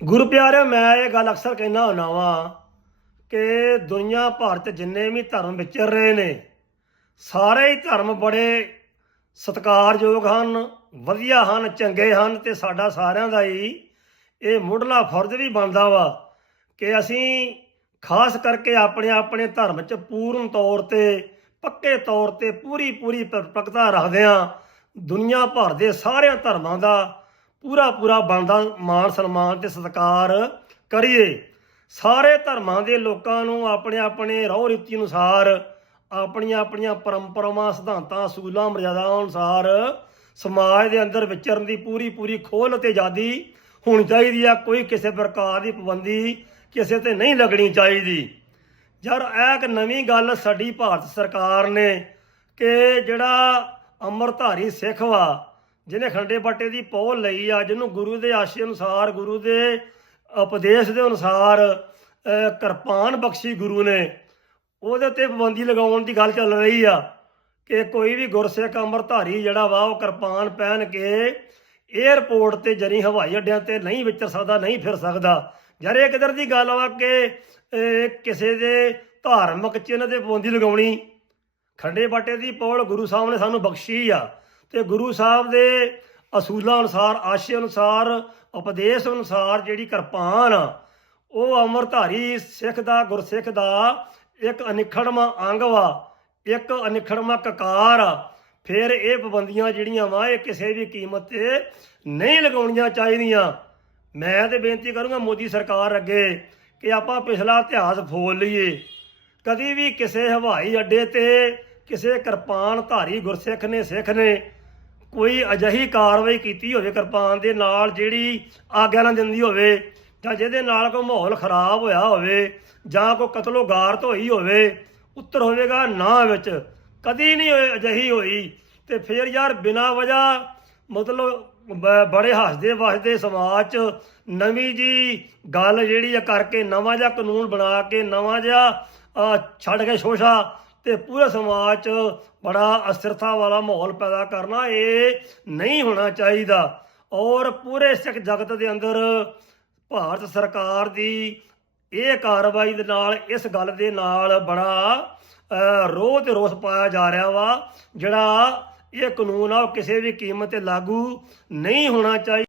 ਗੁਰੂ ਪਿਆਰਿਓ, ਮੈਂ ਇਹ ਗੱਲ ਅਕਸਰ ਕਹਿਣਾ ਹੁੰਦਾ ਵਾਂ ਕਿ ਦੁਨੀਆ ਭਰ 'ਚ ਜਿੰਨੇ ਵੀ ਧਰਮ ਵਿਚਰ ਰਹੇ ਨੇ, ਸਾਰੇ ਹੀ ਧਰਮ ਬੜੇ ਸਤਿਕਾਰਯੋਗ ਹਨ, ਵਧੀਆ ਹਨ, ਚੰਗੇ ਹਨ ਤੇ ਸਾਡਾ ਸਾਰਿਆਂ ਦਾ ਹੀ ਇਹ ਮੁੱਢਲਾ ਫਰਜ਼ ਵੀ ਬਣਦਾ ਵਾ ਕਿ ਅਸੀਂ ਖਾਸ ਕਰਕੇ ਆਪਣੇ ਆਪਣੇ ਧਰਮ 'ਚ ਪੂਰਨ ਤੌਰ ਤੇ, ਪੱਕੇ ਤੌਰ ਤੇ ਪੂਰੀ ਪੂਰੀ ਪਰਪਕਤਾ ਰੱਖਦੇ ਹਾਂ। ਦੁਨੀਆ ਭਰ ਦੇ ਸਾਰਿਆਂ ਧਰਮਾਂ ਦਾ ਪੂਰਾ ਪੂਰਾ ਬਣਦਾ ਮਾਣ ਸਨਮਾਨ ਤੇ ਸਤਿਕਾਰ ਕਰੀਏ। ਸਾਰੇ ਧਰਮਾਂ ਦੇ ਲੋਕਾਂ ਨੂੰ ਆਪਣੇ ਆਪਣੇ ਰਹੁ ਰੀਤੀ ਅਨੁਸਾਰ, ਆਪਣੀਆਂ ਆਪਣੀਆਂ ਪਰੰਪਰਾਵਾਂ, ਸਿਧਾਂਤਾਂ ਅਸੂਲਾਂ ਮਰਜ਼ਾਦਾਵਾਂ ਅਨੁਸਾਰ ਸਮਾਜ ਦੇ ਅੰਦਰ ਵਿਚਰਨ ਦੀ ਪੂਰੀ ਪੂਰੀ ਖੋਲ ਅਤੇ ਆਜ਼ਾਦੀ ਹੋਣੀ ਚਾਹੀਦੀ ਆ। ਕੋਈ ਕਿਸੇ ਪ੍ਰਕਾਰ ਦੀ ਪਾਬੰਦੀ ਕਿਸੇ ਤੇ ਨਹੀਂ ਲੱਗਣੀ ਚਾਹੀਦੀ। ਯਾਰ, ਇਹ ਇੱਕ ਨਵੀਂ ਗੱਲ ਸਾਡੀ ਭਾਰਤ ਸਰਕਾਰ ਨੇ ਕਿ ਜਿਹੜਾ ਅੰਮ੍ਰਿਤਧਾਰੀ ਸਿੱਖ ਵਾ ਜਿਹਨੇ ਖੰਡੇ ਬਾਟੇ ਦੀ ਪਹੁਲ ਲਈ ਆ, ਜਿਹਨੂੰ ਗੁਰੂ ਦੇ ਆਸ਼ੇ ਅਨੁਸਾਰ, ਗੁਰੂ ਦੇ ਉਪਦੇਸ਼ ਦੇ ਅਨੁਸਾਰ ਕਿਰਪਾਨ ਬਖਸ਼ੀ ਗੁਰੂ ਨੇ, ਉਹਦੇ ਤੇ ਪਾਬੰਦੀ ਲਗਾਉਣ ਦੀ ਗੱਲ ਚੱਲ ਰਹੀ ਆ ਕਿ ਕੋਈ ਵੀ ਗੁਰਸਿੱਖ ਅੰਮ੍ਰਿਤਧਾਰੀ ਜਿਹੜਾ ਵਾ, ਉਹ ਕਿਰਪਾਨ ਪਹਿਨ ਕੇ 에ਅਰਪੋਰਟ ਤੇ ਜਰੀ ਹਵਾਈ ਅੱਡਿਆਂ ਤੇ ਨਹੀਂ ਵਿਚਰ ਸਕਦਾ, ਨਹੀਂ ਫਿਰ ਸਕਦਾ। ਯਾਰ ਇਹ ਕਿਧਰ ਦੀ ਗੱਲ ਵਾ ਕਿ ਕਿਸੇ ਦੇ ਧਾਰਮਿਕ ਚਿੰਨ੍ਹ ਤੇ ਪਾਬੰਦੀ ਲਗਾਉਣੀ? ਖੰਡੇ ਬਾਟੇ ਦੀ ਪੌਲ ਗੁਰੂ ਸਾਹਿਬ ਨੇ ਸਾਨੂੰ ਬਖਸ਼ੀ ਆ। ਤੇ ਗੁਰੂ ਸਾਹਿਬ ਦੇ ਅਸੂਲਾਂ ਅਨੁਸਾਰ, ਆਸ਼ੇ ਅਨੁਸਾਰ, ਉਪਦੇਸ਼ ਅਨੁਸਾਰ ਜਿਹੜੀ ਕਿਰਪਾਨ ਆ, ਉਹ ਅਮਰਧਾਰੀ ਸਿੱਖ ਦਾ, ਗੁਰਸਿੱਖ ਦਾ ਇੱਕ ਅਨਿਖੜਵਾਂ ਅੰਗ ਵਾ, ਇੱਕ ਅਨਿਖੜਵਾਂ ਕਕਾਰ ਆ। ਫਿਰ ਇਹ ਪਾਬੰਦੀਆਂ ਜਿਹੜੀਆਂ ਵਾ, ਇਹ ਕਿਸੇ ਵੀ ਕੀਮਤ ਤੇ ਨਹੀਂ ਲਗਾਉਣੀਆਂ ਚਾਹੀਦੀਆਂ। ਮੈਂ ਤੇ ਬੇਨਤੀ ਕਰੂੰਗਾ ਮੋਦੀ ਸਰਕਾਰ ਅੱਗੇ ਕਿ ਆਪਾਂ ਪਿਛਲਾ ਇਤਿਹਾਸ ਫੋਲ ਲਈਏ। ਕਦੀ ਵੀ ਕਿਸੇ ਹਵਾਈ ਅੱਡੇ ਤੇ ਕਿਸੇ ਕਿਰਪਾਨ ਧਾਰੀ ਗੁਰਸਿੱਖ ਨੇ, ਸਿੱਖ ਨੇ ਕੋਈ ਅਜਿਹੀ ਕਾਰਵਾਈ ਕੀਤੀ ਹੋਵੇ, ਕਿਰਪਾਨ ਦੇ ਨਾਲ ਜਿਹੜੀ ਆਗਿਆ ਨਾ ਦਿੰਦੀ ਹੋਵੇ, ਜਾਂ ਜਿਹਦੇ ਨਾਲ ਕੋਈ ਮਾਹੌਲ ਖਰਾਬ ਹੋਇਆ ਹੋਵੇ, ਜਾਂ ਕੋਈ ਕਤਲੋ ਗਾਰਤ ਹੋਈ ਹੋਵੇ, ਉੱਤਰ ਹੋਵੇਗਾ ਨਾ ਵਿੱਚ। ਕਦੀ ਨਹੀਂ ਹੋਏ ਅਜਿਹੀ ਹੋਈ ਤੇ ਫਿਰ ਯਾਰ ਬਿਨਾਂ ਵਜ੍ਹਾ ਮਤਲਬ ਬੜੇ ਹੱਸਦੇ ਵਸਦੇ ਸਮਾਜ ਚ ਨਵੀਂ ਜੀ ਗੱਲ ਜਿਹੜੀ ਆ ਕਰਕੇ ਨਵਾਂ ਜਿਹਾ ਕਾਨੂੰਨ ਬਣਾ ਕੇ ਨਵਾਂ ਜਿਹਾ ਛੱਡ ਕੇ ਸ਼ੋਸ਼ਾ ਤੇ ਪੂਰੇ ਸਮਾਜ ਚ ਬੜਾ ਅਸਥਿਰਤਾ ਵਾਲਾ ਮਾਹੌਲ ਪੈਦਾ ਕਰਨਾ ਇਹ ਨਹੀਂ ਹੋਣਾ ਚਾਹੀਦਾ। ਔਰ ਪੂਰੇ ਸਿੱਖ ਜਗਤ ਦੇ ਅੰਦਰ ਭਾਰਤ ਸਰਕਾਰ ਦੀ ਇਹ ਕਾਰਵਾਈ ਦੇ ਨਾਲ, ਇਸ ਗੱਲ ਦੇ ਨਾਲ ਬੜਾ ਰੋਹ ਤੇ ਰੋਸ ਪਾਇਆ ਜਾ ਰਿਹਾ ਵਾ, ਜਿਹੜਾ ਇਹ ਕਾਨੂੰਨ ਆ ਉਹ ਕਿਸੇ ਵੀ ਕੀਮਤ ਤੇ ਲਾਗੂ ਨਹੀਂ ਹੋਣਾ ਚਾਹੀਦਾ